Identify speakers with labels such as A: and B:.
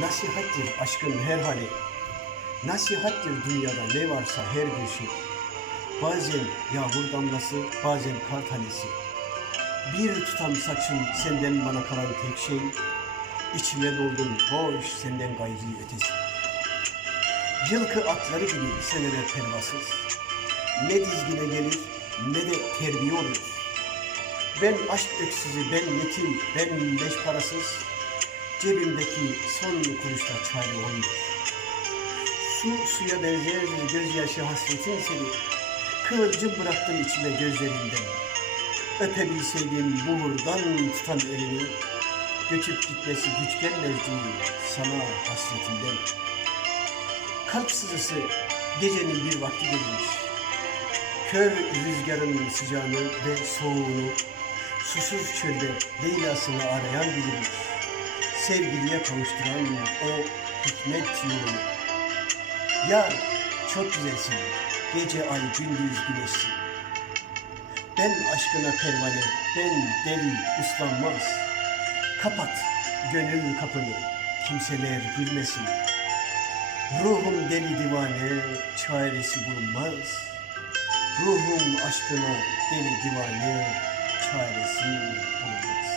A: Nasihattir aşkın her hali. Nasihattir dünyada ne varsa her bir şey. Bazen yağmur damlası, bazen kar tanesi. Bir tutam saçın senden bana kalan tek şey. İçime doldun boş senden gayri ötesi. Yılkı atları gibi seneler pervasız. Ne dizgine gelir ne de terbiye olur. Ben aşk öksüzü, ben yetim, ben beş parasız. Cebimdeki son kuruşta çare olmuş. Su suya benzer bir gözyaşı hasretin seni. Kıvılcım bıraktım içime gözlerinden. Öpebilseydim buhurdan tutan elini. Göçüp gitmesi güç gelmezdi sana hasretinden. Kalp sızısı gecenin bir vakti gelmiş. Kör rüzgarın sıcağını ve soğuğunu, susuz çölde Leyla'sını arayan bilirmiş. Sevgiliye kavuşturan o hikmet yolunu. Yar çok güzelsin, gece ay gündüz güneşsin. Ben aşkına pervane, ben deli uslanmaz. Kapat gönül kapını, kimseler bilmesin. Ruhum deli divane, çaresi bulunmaz. Ruhum aşkına deli divane, çaresi bulunmaz.